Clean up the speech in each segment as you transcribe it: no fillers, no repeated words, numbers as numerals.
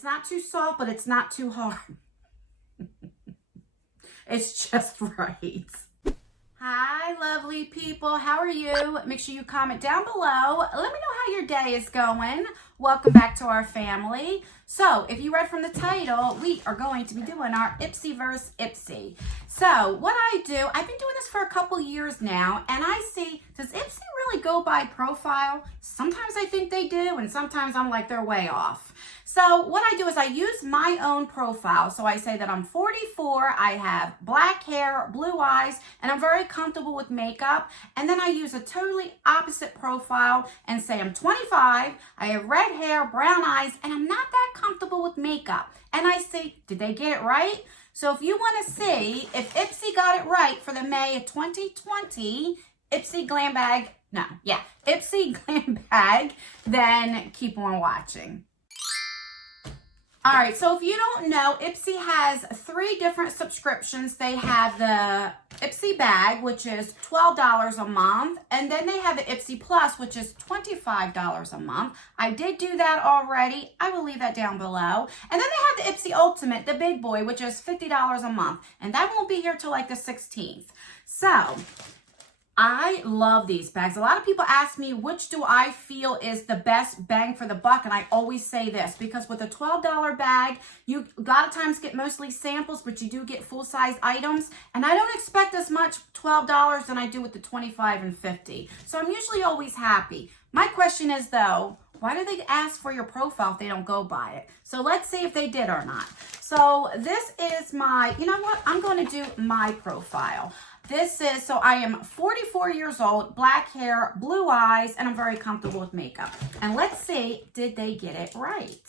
It's not too soft, but it's not too hard. It's just right. Hi, lovely people. How are you? Make sure you comment down below. Let me know how your day is going. Welcome back to our family. So, if you read from the title, we are going to be doing our IPSY versus IPSY. So, what I do, I've been doing this for a couple years now, and I see, does IPSY really go by profile? Sometimes I think they do, and sometimes I'm like, they're way off. So what I do is I use my own profile. So I say that I'm 44, I have black hair, blue eyes, and I'm very comfortable with makeup. And then I use a totally opposite profile and say I'm 25, I have red hair, brown eyes, and I'm not that comfortable with makeup. And I say, did they get it right? So if you want to see if IPSY got it right for the May of 2020, IPSY Glam Bag, IPSY Glam Bag, then keep on watching. All right, so if you don't know, IPSY has 3 different subscriptions. They have the IPSY bag, which is $12 a month, and then they have the IPSY Plus, which is $25 a month. I did do that already. I will leave that down below. And then they have the IPSY Ultimate, the big boy, which is $50 a month, and that won't be here till like the 16th. So I love these bags. A lot of people ask me, which do I feel is the best bang for the buck? And I always say this, because with a $12 bag, you a lot of times get mostly samples, but you do get full-size items. And I don't expect as much $12 than I do with the $25 and $50. So I'm usually always happy. My question is though, why do they ask for your profile if they don't go by it? So let's see if they did or not. So this is my, you know what? I'm going to do my profile. This is, so I am 44 years old, black hair, blue eyes, and I'm very comfortable with makeup. And let's see, did they get it right?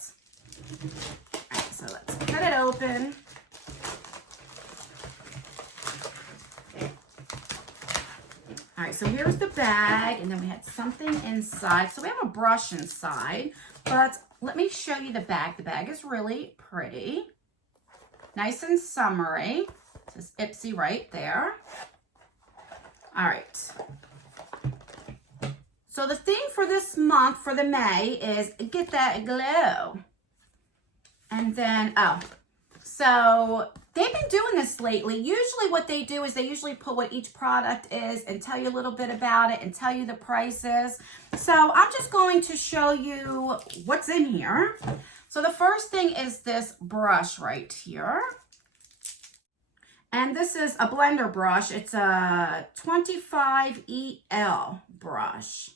All right, so let's cut it open. All right, so here's the bag, and then we had something inside. So we have a brush inside, but let me show you the bag. The bag is really pretty. Nice and summery. It says IPSY right there. All right. So the theme for this month, for the May, is get that glow. And then, so they've been doing this lately. Usually what they do is they usually put what each product is and tell you a little bit about it and tell you the prices. So I'm just going to show you what's in here. So the first thing is this brush right here. And this is a blender brush. It's a 25EL brush.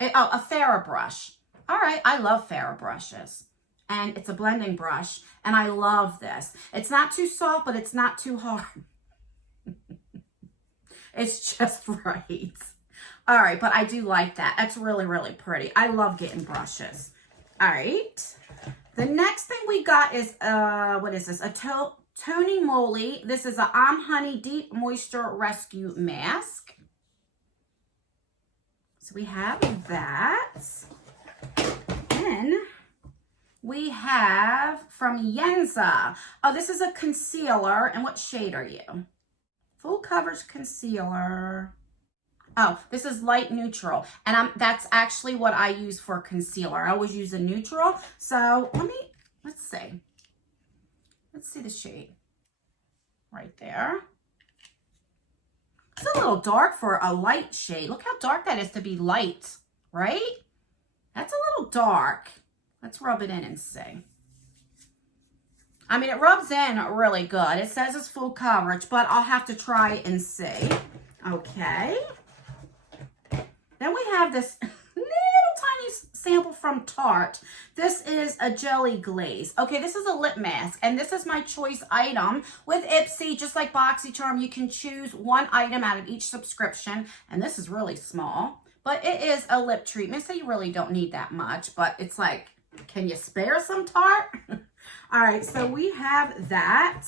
A Farrah brush. All right, I love Farrah brushes. And it's a blending brush, and I love this. It's not too soft, but it's not too hard. It's just right. All right, but I do like that. That's really, really pretty. I love getting brushes. All right. The next thing we got is, what is this? A Tony Moly. This is a Honey Deep Moisture Rescue Mask. So we have that. Then we have from Yenza. Oh, this is a concealer. And what shade are you? Full coverage concealer. Oh, this is light neutral. And that's actually what I use for concealer. I always use a neutral. So let's see. Let's see the shade right there. It's a little dark for a light shade. Look how dark that is to be light, right? That's a little dark. Let's rub it in and see. I mean, it rubs in really good. It says it's full coverage, but I'll have to try and see. Okay. Then we have this little tiny sample from Tarte. This is a jelly glaze. Okay, this is a lip mask, and this is my choice item. With IPSY, just like boxycharm, you can choose one item out of each subscription, and this is really small, but it is a lip treatment, so you really don't need that much, but it's like, can you spare some Tarte? All right, so we have that.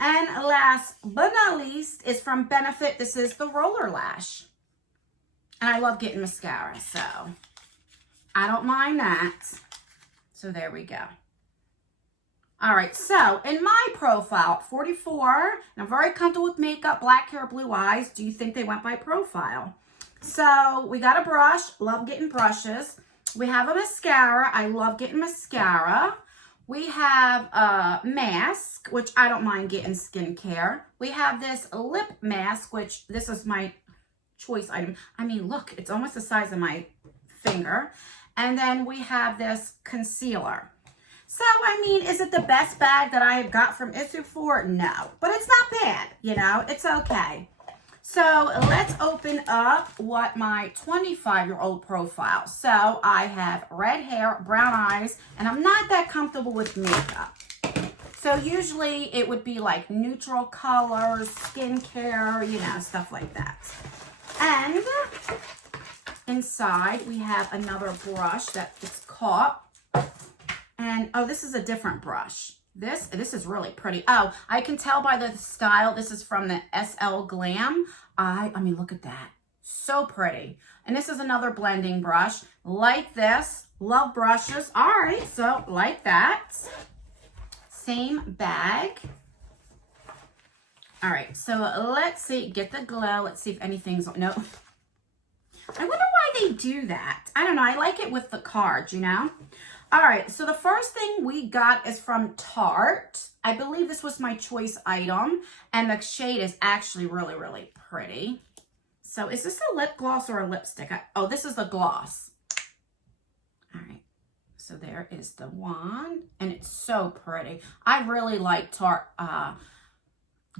And last but not least is from Benefit. This is the Roller Lash. And I love getting mascara, so I don't mind that. So there we go. All right, so in my profile, 44, and I'm very comfortable with makeup, black hair, blue eyes. Do you think they went by profile? So we got a brush. Love getting brushes. We have a mascara. I love getting mascara. We have a mask, which I don't mind getting skincare. We have this lip mask, which this is my choice item. I mean, look, it's almost the size of my finger. And then we have this concealer. So, I mean, is it the best bag that I have got from IPSY for? No, but it's not bad, you know, it's okay. So let's open up what my 25-year-old profile. So I have red hair, brown eyes, and I'm not that comfortable with makeup. So usually it would be like neutral colors, skincare, you know, stuff like that. And inside we have another brush that is caught. And oh, this is a different brush. This is really pretty. Oh, I can tell by the style. This is from the GLAM. I mean, look at that. So pretty. And this is another blending brush. Like this. Love brushes. All right, so like that. Same bag. All right, so let's see. Get the glow. Let's see if anything's... No. I wonder why they do that. I don't know. I like it with the cards, you know? All right, so the first thing we got is from Tarte. I believe this was my choice item, and the shade is actually really, really pretty. So is this a lip gloss or a lipstick? Oh, this is the gloss. All right, so there is the one, and it's so pretty. I really like Tarte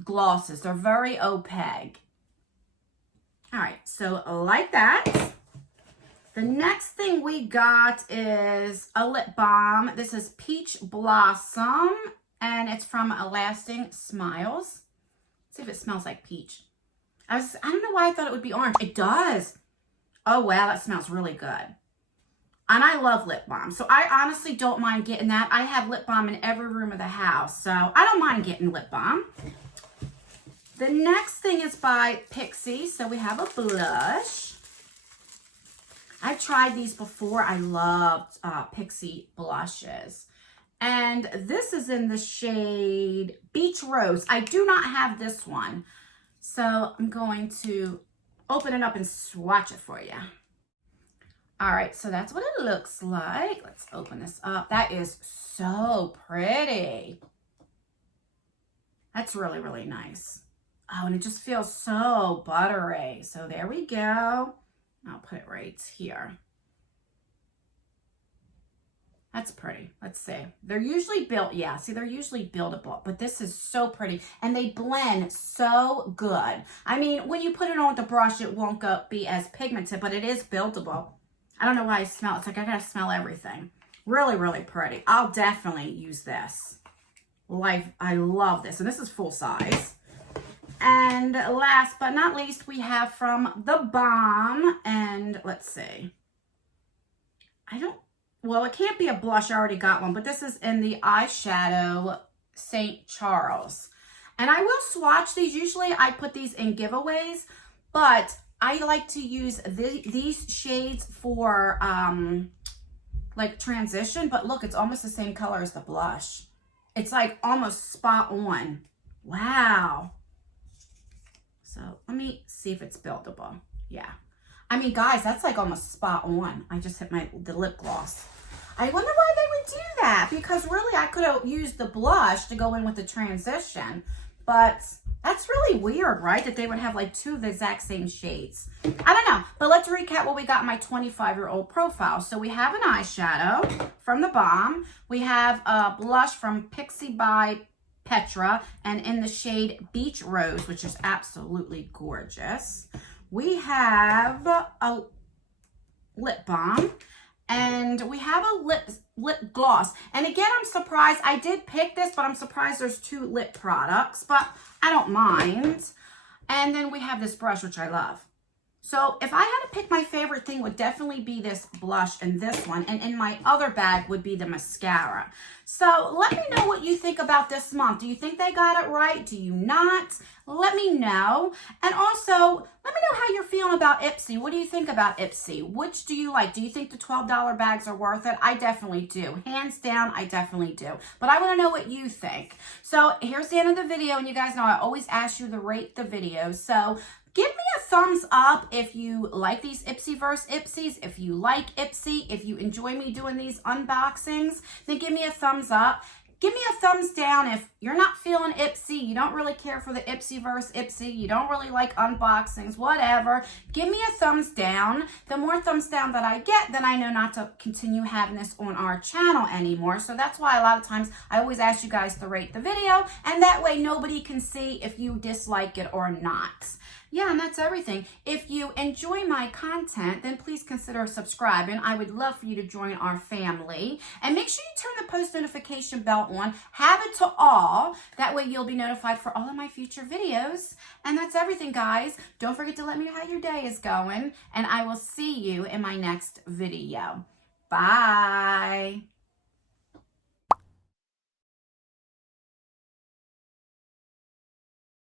glosses. They're very opaque. All right, so like that. The next thing we got is a lip balm. This is Peach Blossom, and it's from Lasting Smiles. Let's see if it smells like peach. I don't know why I thought it would be orange. It does. Oh, wow, that smells really good. And I love lip balm, so I honestly don't mind getting that. I have lip balm in every room of the house, so I don't mind getting lip balm. The next thing is by IPSY, so we have a blush. I've tried these before. I loved IPSY blushes. And this is in the shade Beach Rose. I do not have this one. So I'm going to open it up and swatch it for you. All right, so that's what it looks like. Let's open this up. That is so pretty. That's really, really nice. Oh, and it just feels so buttery. So there we go. I'll put it right here. That's pretty. Let's see. They're usually built, yeah, see, they're usually buildable, but this is so pretty, and they blend so good. I mean, when you put it on with the brush, it won't be as pigmented, but it is buildable. I don't know why I smell it. It's like I gotta smell everything. Really, really pretty. I'll definitely use this. I love this, and this is full size. And last but not least, we have from the Balm, and let's see. Well, it can't be a blush. I already got one, but this is in the eyeshadow St. Charles. And I will swatch these. Usually I put these in giveaways, but I like to use these shades for like transition. But look, it's almost the same color as the blush. It's like almost spot on. Wow. So let me see if it's buildable. Yeah. I mean, guys, that's like almost spot on. I just hit the lip gloss. I wonder why they would do that, because really I could have used the blush to go in with the transition, but that's really weird, right? That they would have like two of the exact same shades. I don't know, but let's recap what we got in my 25-year-old profile. So we have an eyeshadow from the Balm. We have a blush from IPSY by Petra, and in the shade Beach Rose, which is absolutely gorgeous. We have a lip balm, and we have a lip gloss. And again, I'm surprised. I did pick this, but I'm surprised there's two lip products, but I don't mind. And then we have this brush, which I love. So if I had to pick, my favorite thing would definitely be this blush and this one. And in my other bag would be the mascara. So let me know what you think about this month. Do you think they got it right? Do you not? Let me know. And also, let me know how you're feeling about IPSY. What do you think about IPSY? Which do you like? Do you think the $12 bags are worth it? I definitely do. Hands down, I definitely do. But I want to know what you think. So here's the end of the video. And you guys know I always ask you to rate the video. So Give me a thumbs up if you like these IPSY verse IPSYs, if you like IPSY, if you enjoy me doing these unboxings, then give me a thumbs up. Give me a thumbs down if you're not feeling IPSY, you don't really care for the IPSY verse IPSY, you don't really like unboxings, whatever. Give me a thumbs down. The more thumbs down that I get, then I know not to continue having this on our channel anymore. So that's why a lot of times I always ask you guys to rate the video, and that way nobody can see if you dislike it or not. Yeah, and that's everything. If you enjoy my content, then please consider subscribing. I would love for you to join our family. And make sure you turn the post notification bell on. Have it to all. That way you'll be notified for all of my future videos. And that's everything, guys. Don't forget to let me know how your day is going. And I will see you in my next video. Bye.